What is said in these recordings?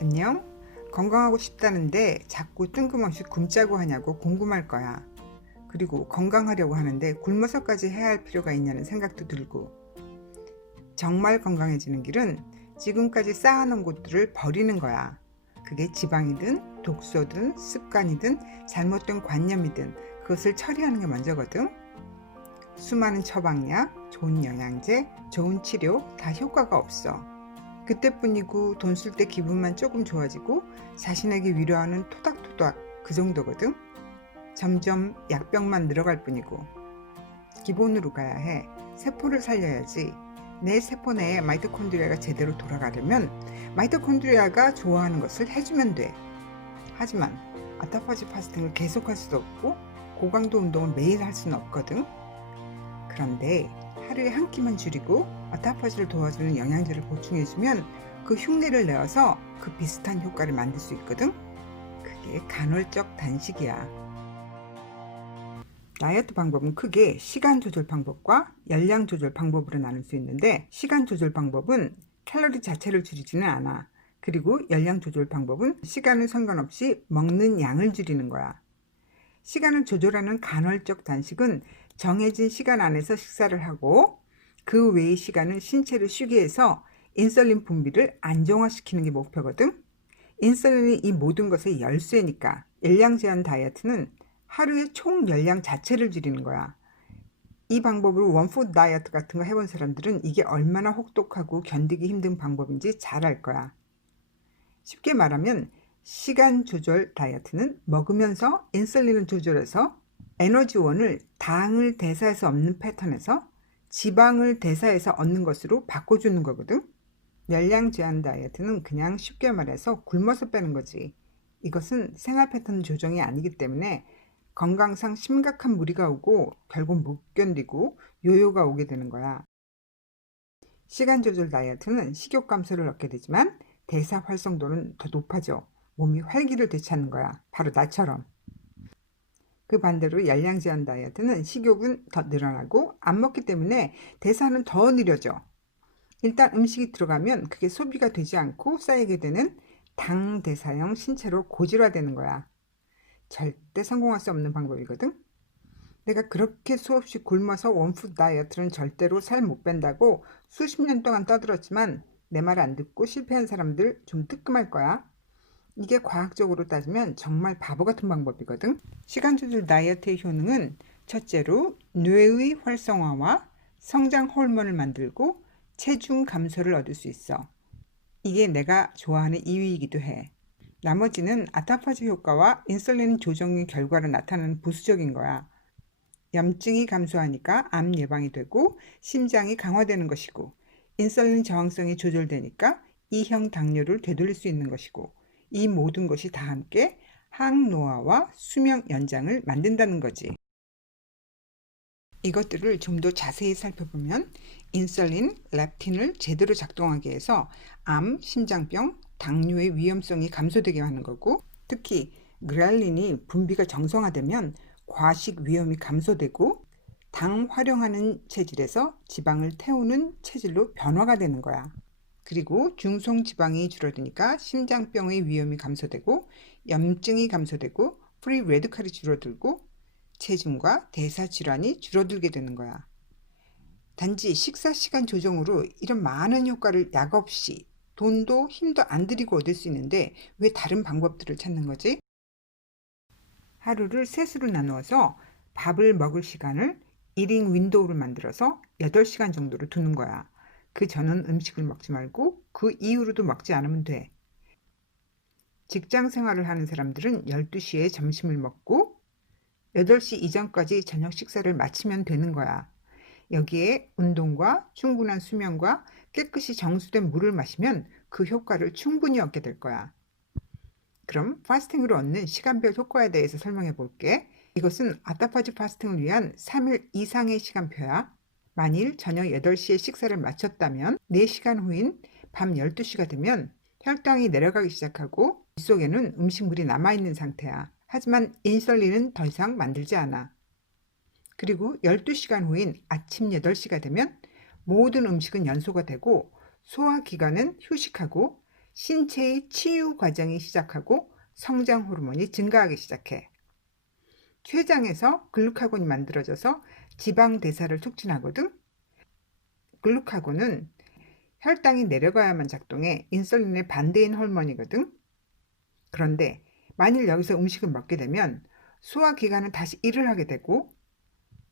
안녕? 건강하고 싶다는데 자꾸 뜬금없이 굶자고 하냐고 궁금할 거야. 그리고 건강하려고 하는데 굶어서까지 해야 할 필요가 있냐는 생각도 들고. 정말 건강해지는 길은 지금까지 쌓아놓은 것들을 버리는 거야. 그게 지방이든 독소든 습관이든 잘못된 관념이든 그것을 처리하는 게 먼저거든. 수많은 처방약, 좋은 영양제, 좋은 치료 다 효과가 없어. 그때뿐이고 돈 쓸 때 기분만 조금 좋아지고 자신에게 위로하는 토닥토닥 그 정도거든. 점점 약병만 늘어갈 뿐이고. 기본으로 가야 해. 세포를 살려야지. 내 세포 내에 마이토콘드리아가 제대로 돌아가려면 마이토콘드리아가 좋아하는 것을 해주면 돼. 하지만 아타파지 파스팅을 계속할 수도 없고 고강도 운동을 매일 할 수는 없거든. 그런데 하루에 한 끼만 줄이고 아타파지를 도와주는 영양제를 보충해주면 그 흉내를 내어서 그 비슷한 효과를 만들 수 있거든. 그게 간헐적 단식이야. 다이어트 방법은 크게 시간 조절 방법과 열량 조절 방법으로 나눌 수 있는데, 시간 조절 방법은 칼로리 자체를 줄이지는 않아. 그리고 열량 조절 방법은 시간을 상관없이 먹는 양을 줄이는 거야. 시간을 조절하는 간헐적 단식은 정해진 시간 안에서 식사를 하고 그 외의 시간은 신체를 쉬게 해서 인슐린 분비를 안정화시키는 게 목표거든. 인슐린이 이 모든 것의 열쇠니까 열량 제한 다이어트는 하루의 총 열량 자체를 줄이는 거야. 이 방법으로 원푸드 다이어트 같은 거 해본 사람들은 이게 얼마나 혹독하고 견디기 힘든 방법인지 잘 알 거야. 쉽게 말하면 시간 조절 다이어트는 먹으면서 인슐린을 조절해서 에너지원을 당을 대사해서 얻는 패턴에서 지방을 대사해서 얻는 것으로 바꿔주는 거거든. 열량 제한 다이어트는 그냥 쉽게 말해서 굶어서 빼는 거지. 이것은 생활 패턴 조정이 아니기 때문에 건강상 심각한 무리가 오고 결국 못 견디고 요요가 오게 되는 거야. 시간 조절 다이어트는 식욕 감소를 얻게 되지만 대사 활성도는 더 높아져. 몸이 활기를 되찾는 거야. 바로 나처럼. 그 반대로 열량 제한 다이어트는 식욕은 더 늘어나고 안 먹기 때문에 대사는 더 느려져. 일단 음식이 들어가면 그게 소비가 되지 않고 쌓이게 되는 당 대사형 신체로 고질화되는 거야. 절대 성공할 수 없는 방법이거든. 내가 그렇게 수없이 굶어서 원푸드 다이어트는 절대로 살 못 뺀다고 수십 년 동안 떠들었지만 내 말 안 듣고 실패한 사람들 좀 뜨끔할 거야. 이게 과학적으로 따지면 정말 바보 같은 방법이거든. 시간 조절 다이어트의 효능은 첫째로 뇌의 활성화와 성장 호르몬을 만들고 체중 감소를 얻을 수 있어. 이게 내가 좋아하는 이유이기도 해. 나머지는 아타파지 효과와 인슐린 조정의 결과로 나타나는 부수적인 거야. 염증이 감소하니까 암 예방이 되고 심장이 강화되는 것이고, 인슐린 저항성이 조절되니까 2형 당뇨를 되돌릴 수 있는 것이고, 이 모든 것이 다 함께 항노화와 수명 연장을 만든다는 거지. 이것들을 좀 더 자세히 살펴보면 인슐린, 렙틴을 제대로 작동하게 해서 암, 심장병, 당뇨의 위험성이 감소되게 하는 거고, 특히 그렐린이 분비가 정상화되면 과식 위험이 감소되고 당 활용하는 체질에서 지방을 태우는 체질로 변화가 되는 거야. 그리고 중성 지방이 줄어드니까 심장병의 위험이 감소되고 염증이 감소되고 프리 레디칼이 줄어들고 체중과 대사 질환이 줄어들게 되는 거야. 단지 식사 시간 조정으로 이런 많은 효과를 약 없이 돈도 힘도 안 들이고 얻을 수 있는데 왜 다른 방법들을 찾는 거지? 하루를 셋으로 나누어서 밥을 먹을 시간을 1인 윈도우를 만들어서 8시간 정도를 두는 거야. 그 전은 음식을 먹지 말고 그 이후로도 먹지 않으면 돼. 직장 생활을 하는 사람들은 12시에 점심을 먹고 8시 이전까지 저녁 식사를 마치면 되는 거야. 여기에 운동과 충분한 수면과 깨끗이 정수된 물을 마시면 그 효과를 충분히 얻게 될 거야. 그럼 파스팅으로 얻는 시간별 효과에 대해서 설명해 볼게. 이것은 아타파지 파스팅을 위한 3일 이상의 시간표야. 만일 저녁 8시에 식사를 마쳤다면 4시간 후인 밤 12시가 되면 혈당이 내려가기 시작하고 뱃속에는 음식물이 남아있는 상태야. 하지만 인슐린은 더 이상 만들지 않아. 그리고 12시간 후인 아침 8시가 되면 모든 음식은 연소가 되고 소화기관은 휴식하고 신체의 치유 과정이 시작하고 성장 호르몬이 증가하기 시작해. 췌장에서 글루카곤이 만들어져서 지방 대사를 촉진하거든. 글루카곤은 혈당이 내려가야만 작동해 인슐린의 반대인 호르몬이거든. 그런데 만일 여기서 음식을 먹게 되면 소화기관은 다시 일을 하게 되고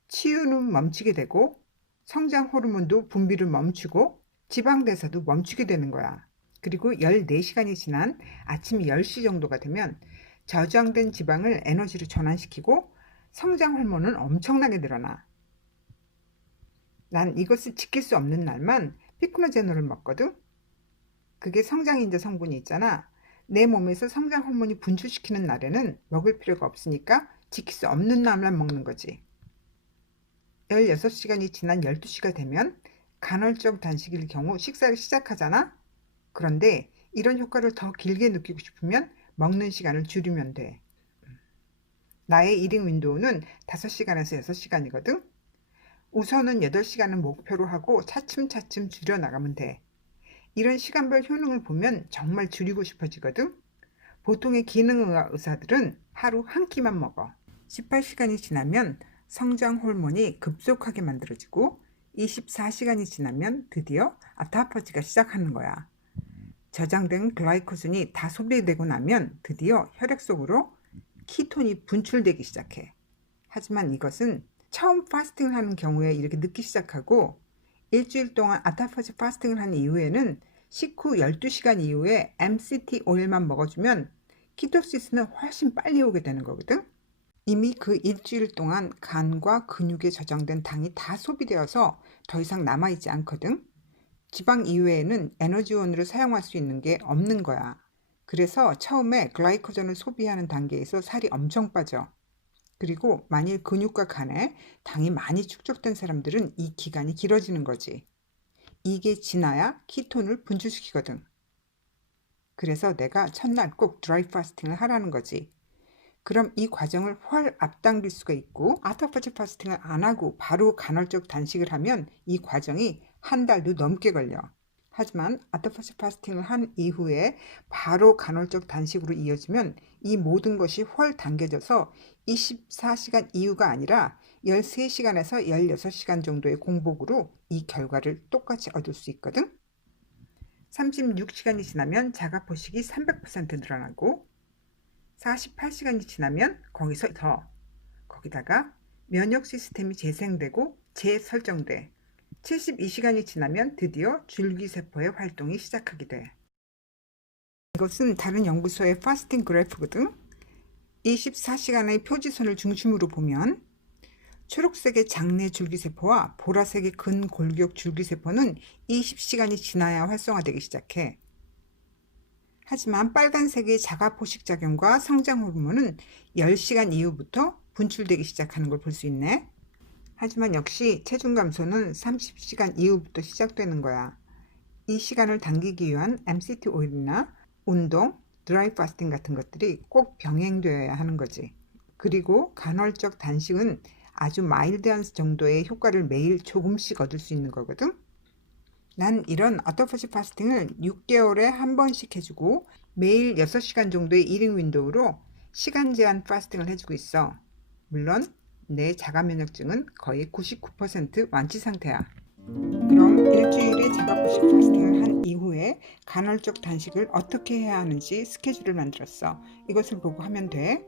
치유는 멈추게 되고 성장 호르몬도 분비를 멈추고 지방 대사도 멈추게 되는 거야. 그리고 14시간이 지난 아침 10시 정도가 되면 저장된 지방을 에너지로 전환시키고 성장 호르몬은 엄청나게 늘어나. 난 이것을 지킬 수 없는 날만 피크노제놀을 먹거든. 그게 성장인자 성분이 있잖아. 내 몸에서 성장 호르몬이 분출시키는 날에는 먹을 필요가 없으니까 지킬 수 없는 날만 먹는 거지. 16시간이 지난 12시가 되면 간헐적 단식일 경우 식사를 시작하잖아. 그런데 이런 효과를 더 길게 느끼고 싶으면 먹는 시간을 줄이면 돼. 나의 이닝 윈도우는 5시간에서 6시간이거든. 우선은 8시간을 목표로 하고 차츰차츰 줄여나가면 돼. 이런 시간별 효능을 보면 정말 줄이고 싶어지거든. 보통의 기능의학 의사들은 하루 한 끼만 먹어. 18시간이 지나면 성장 호르몬이 급속하게 만들어지고 24시간이 지나면 드디어 아토파지가 시작하는 거야. 저장된 글라이코젠이 다 소비되고 나면 드디어 혈액 속으로 키톤이 분출되기 시작해. 하지만 이것은 처음 파스팅을 하는 경우에 이렇게 늦기 시작하고 일주일 동안 아토파지 파스팅을 한 이후에는 식후 12시간 이후에 MCT 오일만 먹어주면 키토시스는 훨씬 빨리 오게 되는 거거든. 이미 그 일주일 동안 간과 근육에 저장된 당이 다 소비되어서 더 이상 남아있지 않거든. 지방 이외에는 에너지원으로 사용할 수 있는 게 없는 거야. 그래서 처음에 글라이코전을 소비하는 단계에서 살이 엄청 빠져. 그리고 만일 근육과 간에 당이 많이 축적된 사람들은 이 기간이 길어지는 거지. 이게 지나야 키톤을 분출시키거든. 그래서 내가 첫날 꼭 드라이 파스팅을 하라는 거지. 그럼 이 과정을 훨 앞당길 수가 있고 아토파지 파스팅을 안 하고 바로 간헐적 단식을 하면 이 과정이 한 달도 넘게 걸려. 하지만 아토파지 파스팅을 한 이후에 바로 간헐적 단식으로 이어지면 이 모든 것이 훨 당겨져서 24시간 이후가 아니라 13시간에서 16시간 정도의 공복으로 이 결과를 똑같이 얻을 수 있거든. 36시간이 지나면 자가포식이 300% 늘어나고 48시간이 지나면 거기서 거기다가 면역 시스템이 재생되고 재설정돼. 72시간이 지나면 드디어 줄기세포의 활동이 시작하게 돼. 이것은 다른 연구소의 파스팅 그래프거든. 24시간의 표지선을 중심으로 보면 초록색의 장내 줄기세포와 보라색의 근골격 줄기세포는 20시간이 지나야 활성화되기 시작해. 하지만 빨간색의 자가포식작용과 성장 호르몬은 10시간 이후부터 분출되기 시작하는 걸 볼 수 있네. 하지만 역시 체중 감소는 30시간 이후부터 시작되는 거야. 이 시간을 당기기 위한 MCT 오일이나 운동, 드라이 파스팅 같은 것들이 꼭 병행되어야 하는 거지. 그리고 간헐적 단식은 아주 마일드한 정도의 효과를 매일 조금씩 얻을 수 있는 거거든. 난 이런 아토파지 파스팅을 6개월에 한 번씩 해주고 매일 6시간 정도의 이닝 윈도우로 시간 제한 파스팅을 해주고 있어. 물론 내 자가 면역증은 거의 99% 완치 상태야. 그럼 일주일에 자가포식 파스팅을 한 이후에 간헐적 단식을 어떻게 해야 하는지 스케줄을 만들었어. 이것을 보고 하면 돼.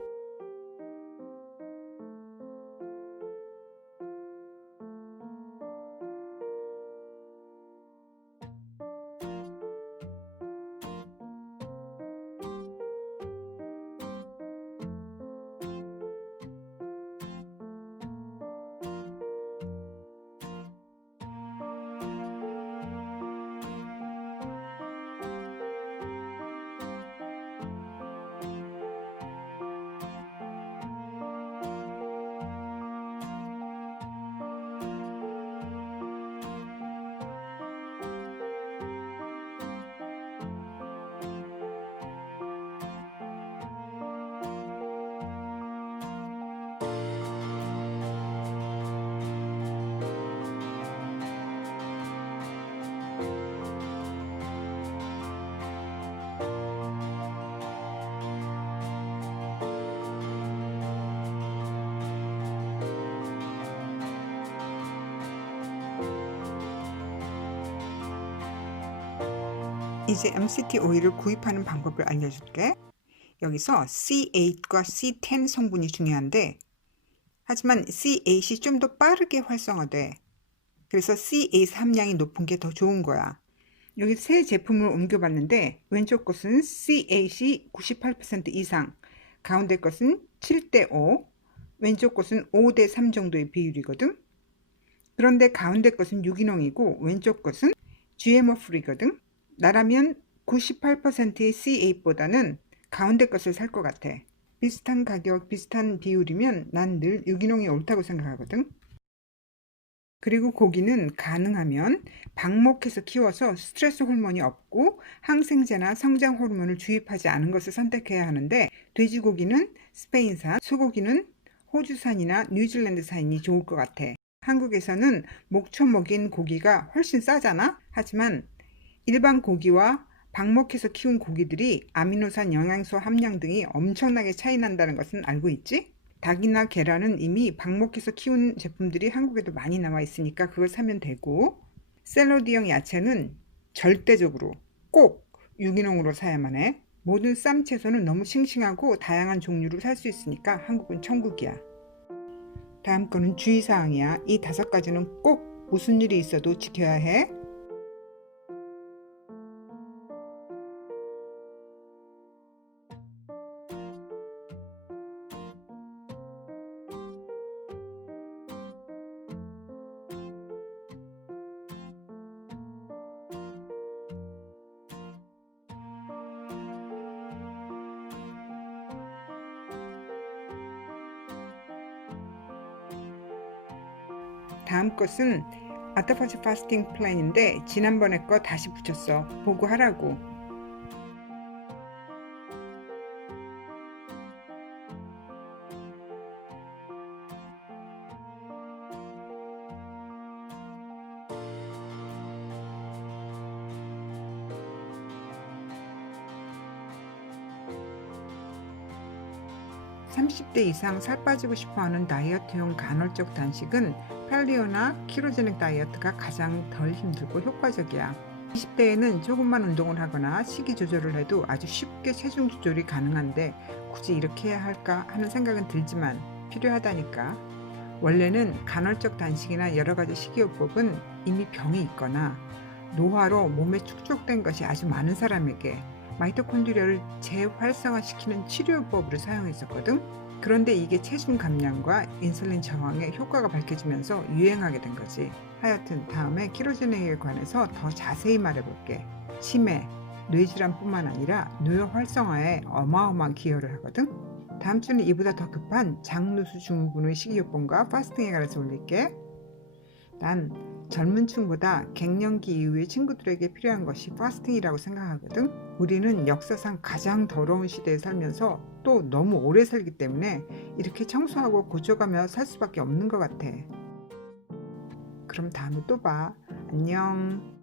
이제 MCT 오일을 구입하는 방법을 알려줄게. 여기서 C8과 C10 성분이 중요한데, 하지만 C8이 좀 더 빠르게 활성화돼. 그래서 C8 함량이 높은 게 더 좋은 거야. 여기 세 제품을 옮겨봤는데 왼쪽 것은 C8이 98% 이상, 가운데 것은 7:5, 왼쪽 것은 5:3 정도의 비율이거든. 그런데 가운데 것은 유기농이고 왼쪽 것은 GMO 프리거든. 나라면 98%의 C8보다는 가운데 것을 살 것 같아. 비슷한 가격, 비슷한 비율이면 난 늘 유기농이 옳다고 생각하거든. 그리고 고기는 가능하면 방목해서 키워서 스트레스 호르몬이 없고 항생제나 성장 호르몬을 주입하지 않은 것을 선택해야 하는데, 돼지고기는 스페인산, 소고기는 호주산이나 뉴질랜드산이 좋을 것 같아. 한국에서는 목초 먹인 고기가 훨씬 싸잖아? 하지만 일반 고기와 방목해서 키운 고기들이 아미노산, 영양소 함량 등이 엄청나게 차이 난다는 것은 알고 있지? 닭이나 계란은 이미 방목해서 키운 제품들이 한국에도 많이 나와 있으니까 그걸 사면 되고, 샐러드용 야채는 절대적으로 꼭 유기농으로 사야만 해. 모든 쌈 채소는 너무 싱싱하고 다양한 종류를 살 수 있으니까 한국은 천국이야. 다음 거는 주의사항이야. 이 5가지는 꼭 무슨 일이 있어도 지켜야 해. 다음 것은 아토파지 파스팅 플랜인데 지난번에 거 다시 붙였어. 보고 하라고. (30대) 이상 살 빠지고 싶어하는 다이어트용 간헐적 단식은 팔리오나 키로제닉 다이어트가 가장 덜 힘들고 효과적이야. 20대에는 조금만 운동을 하거나 식이 조절을 해도 아주 쉽게 체중 조절이 가능한데 굳이 이렇게 해야 할까 하는 생각은 들지만 필요하다니까. 원래는 간헐적 단식이나 여러 가지 식이요법은 이미 병이 있거나 노화로 몸에 축적된 것이 아주 많은 사람에게 마이토콘드리아를 재활성화시키는 치료법으로 사용했었거든. 그런데 이게 체중 감량과 인슐린 저항에 효과가 밝혀지면서 유행하게 된 거지. 하여튼 다음에 키로제닉에 관해서 더 자세히 말해볼게. 치매, 뇌질환뿐만 아니라 뇌 활성화에 어마어마한 기여를 하거든. 다음 주는 이보다 더 급한 장누수 증후군의 식이요법과 파스팅에 관해서 올릴게. 난 젊은 층보다 갱년기 이후의 친구들에게 필요한 것이 파스팅이라고 생각하거든. 우리는 역사상 가장 더러운 시대에 살면서 또 너무 오래 살기 때문에 이렇게 청소하고 고쳐가며 살 수밖에 없는 것 같아. 그럼 다음에 또 봐. 안녕.